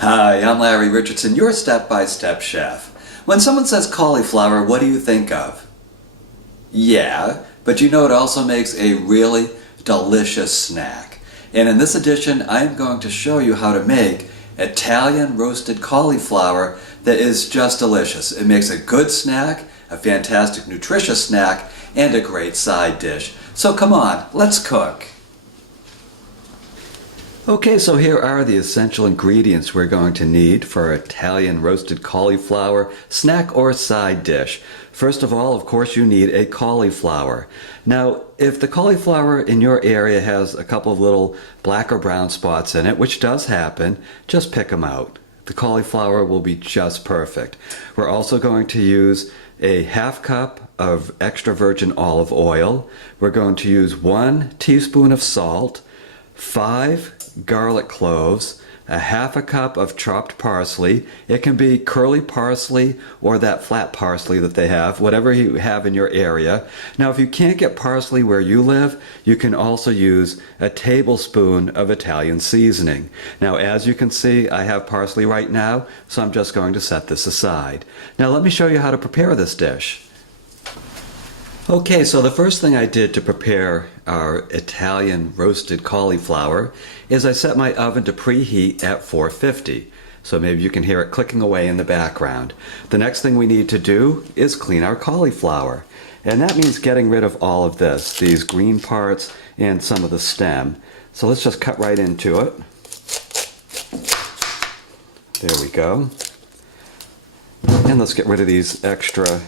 Hi, I'm Larry Richardson, your step-by-step chef. When someone says cauliflower, what do you think of? Yeah, but you know it also makes a really delicious snack. And in this edition, I am going to show you how to make Italian roasted cauliflower that is just delicious. It makes a good snack, a fantastic nutritious snack, and a great side dish. So come on, let's cook. Okay, so here are the essential ingredients we're going to need for our Italian roasted cauliflower snack or side dish. First of all, of course, you need a cauliflower. Now, if the cauliflower in your area has a couple of little black or brown spots in it, which does happen, just pick them out. The cauliflower will be just perfect. We're also going to use a half cup of extra virgin olive oil. We're going to use 1 teaspoon of salt, 5 garlic cloves, a half a cup of chopped parsley. It can be curly parsley or that flat parsley that they have, whatever you have in your area. Now, if you can't get parsley where you live, you can also use a tablespoon of Italian seasoning. Now, as you can see, I have parsley right now, so I'm just going to set this aside. Now, let me show you how to prepare this dish. Okay, so the first thing I did to prepare our Italian roasted cauliflower is I set my oven to preheat at 450. So maybe you can hear it clicking away in the background. The next thing we need to do is clean our cauliflower. And that means getting rid of all of this, these green parts and some of the stem. So let's just cut right into it. There we go. And let's get rid of these extra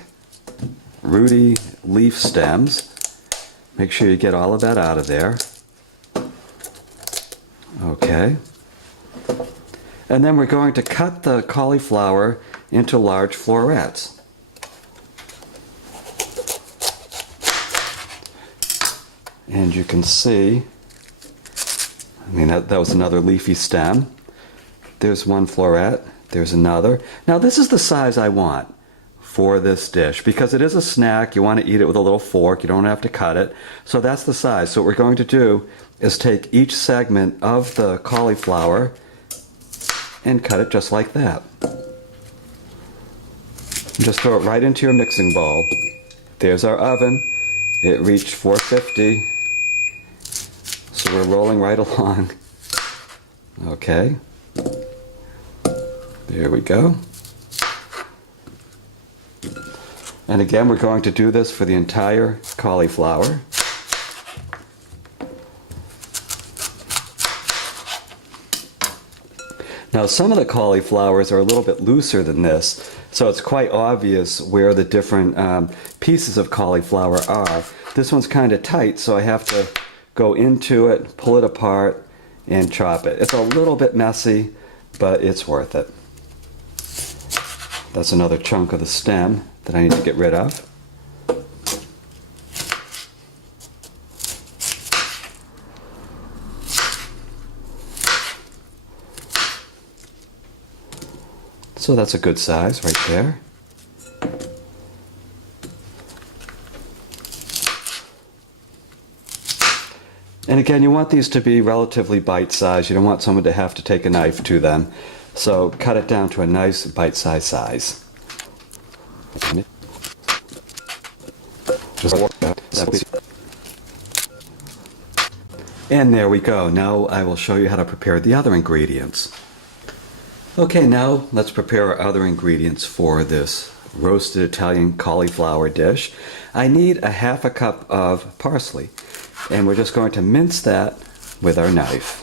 rooty leaf stems. Make sure you get all of that out of there. Okay. And then we're going to cut the cauliflower into large florets. And you can see, that was another leafy stem. There's one floret, there's another. Now this is the size I want for this dish, because it is a snack. You want to eat it with a little fork. You don't have to cut it. So that's the size. So what we're going to do is take each segment of the cauliflower and cut it just like that. And just throw it right into your mixing bowl. There's our oven. It reached 450. So we're rolling right along. Okay. There we go. And again, we're going to do this for the entire cauliflower. Now, some of the cauliflowers are a little bit looser than this, so it's quite obvious where the different pieces of cauliflower are. This one's kind of tight, so I have to go into it, pull it apart, and chop it. It's a little bit messy, but it's worth it. That's another chunk of the stem that I need to get rid of. So that's a good size right there. And again, you want these to be relatively bite-sized. You don't want someone to have to take a knife to them. So cut it down to a nice bite-sized size. And there we go. Now I will show you how to prepare the other ingredients. Okay, now let's prepare our other ingredients for this roasted Italian cauliflower dish. I need a half a cup of parsley, and we're just going to mince that with our knife.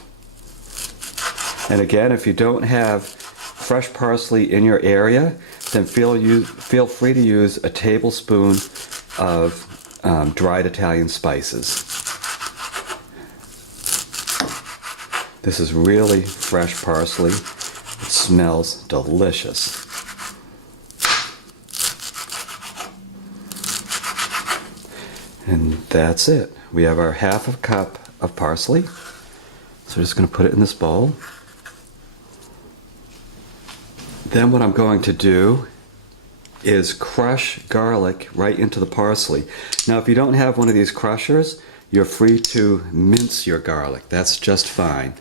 And again, if you don't have fresh parsley in your area, then feel free to use a tablespoon of dried Italian spices. This is really fresh parsley. It smells delicious. And that's it. We have our half a cup of parsley. So we're just going to put it in this bowl. Then what I'm going to do is crush garlic right into the parsley. Now, if you don't have one of these crushers, you're free to mince your garlic. That's just fine.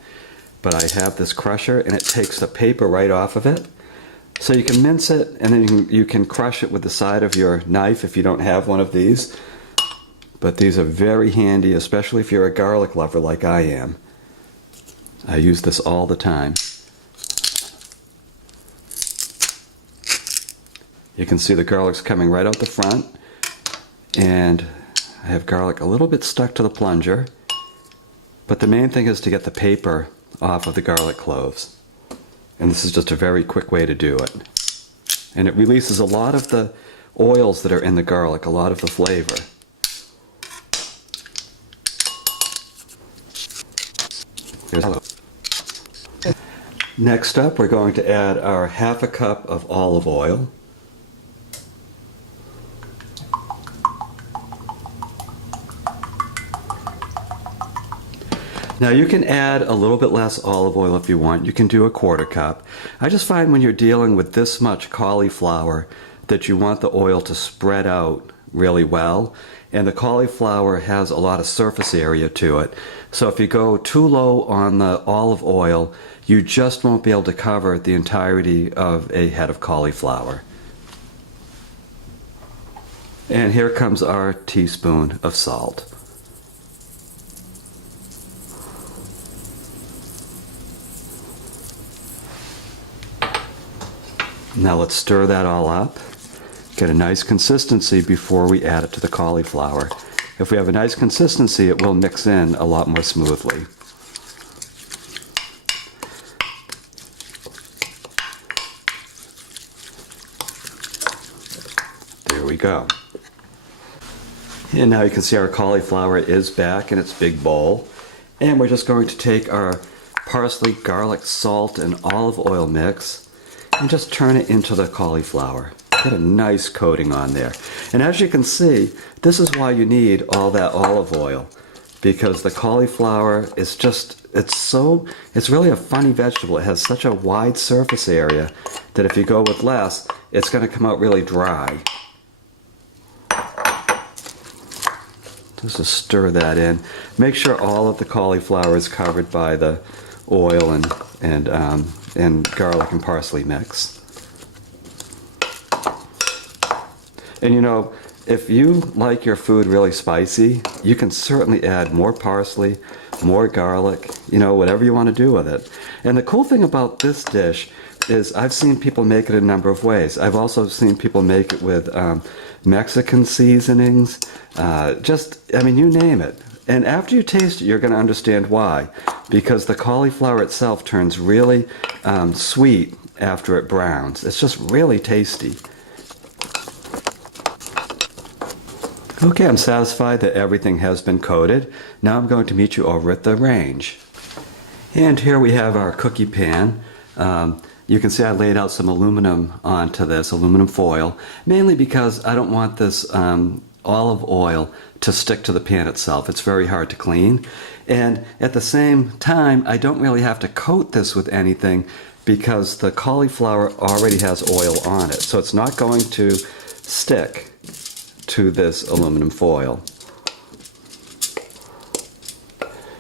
but I have this crusher and it takes the paper right off of it. So you can mince it and then you can crush it with the side of your knife if you don't have one of these. But these are very handy, especially if you're a garlic lover like I am. I use this all the time. You can see the garlic's coming right out the front, and I have garlic a little bit stuck to the plunger, but the main thing is to get the paper off of the garlic cloves. And this is just a very quick way to do it. And it releases a lot of the oils that are in the garlic, a lot of the flavor. Next up, we're going to add our ½ a cup of olive oil. Now you can add a little bit less olive oil if you want. You can do a ¼ cup. I just find when you're dealing with this much cauliflower that you want the oil to spread out really well. And the cauliflower has a lot of surface area to it. So if you go too low on the olive oil, you just won't be able to cover the entirety of a head of cauliflower. And here comes our teaspoon of salt. Now let's stir that all up. Get a nice consistency before we add it to the cauliflower. If we have a nice consistency, it will mix in a lot more smoothly. There we go. And now you can see our cauliflower is back in its big bowl. And we're just going to take our parsley, garlic, salt, and olive oil mix and just turn it into the cauliflower. Get a nice coating on there. And as you can see, this is why you need all that olive oil, because the cauliflower is just, it's really a funny vegetable. It has such a wide surface area that if you go with less, it's going to come out really dry. Just to stir that in. Make sure all of the cauliflower is covered by the oil and garlic and parsley mix. And you know, if you like your food really spicy, you can certainly add more parsley, more garlic, you know, whatever you want to do with it. And the cool thing about this dish is I've seen people make it a number of ways. I've also seen people make it with Mexican seasonings, I mean, you name it. And after you taste it, you're going to understand why. Because the cauliflower itself turns really sweet after it browns. It's just really tasty. Okay, I'm satisfied that everything has been coated. Now I'm going to meet you over at the range. And here we have our cookie pan. You can see I laid out some aluminum onto this, aluminum foil, mainly because I don't want this olive oil to stick to the pan itself. It's very hard to clean. And at the same time, I don't really have to coat this with anything because the cauliflower already has oil on it. So it's not going to stick to this aluminum foil.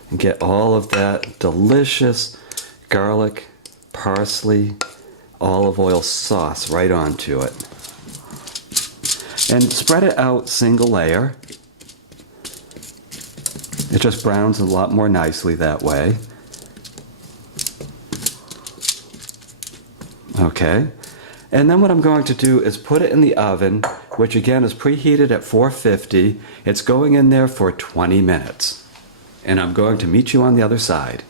And get all of that delicious garlic, parsley, olive oil sauce right onto it. And spread it out single layer. It just browns a lot more nicely that way. Okay. And then what I'm going to do is put it in the oven, which again is preheated at 450. It's going in there for 20 minutes. And I'm going to meet you on the other side.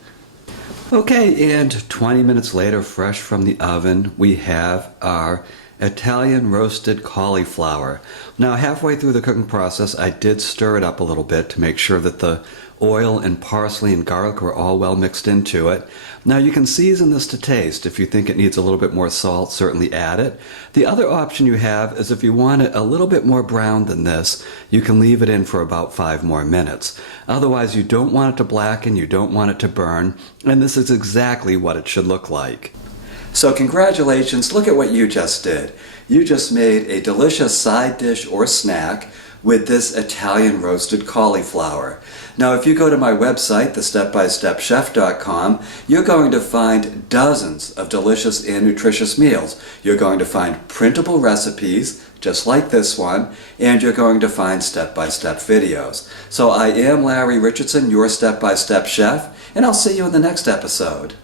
Okay, and 20 minutes later, fresh from the oven, we have our Italian roasted cauliflower. Now, halfway through the cooking process, I did stir it up a little bit to make sure that the oil and parsley and garlic were all well mixed into it. Now, you can season this to taste. If you think it needs a little bit more salt, certainly add it. The other option you have is if you want it a little bit more brown than this, you can leave it in for about 5 more minutes. Otherwise, you don't want it to blacken, you don't want it to burn, and this is exactly what it should look like. So congratulations, look at what you just did. You just made a delicious side dish or snack with this Italian roasted cauliflower. Now, if you go to my website, thestepbystepchef.com, you're going to find dozens of delicious and nutritious meals. You're going to find printable recipes, just like this one, and you're going to find step-by-step videos. So I am Larry Richardson, your step-by-step chef, and I'll see you in the next episode.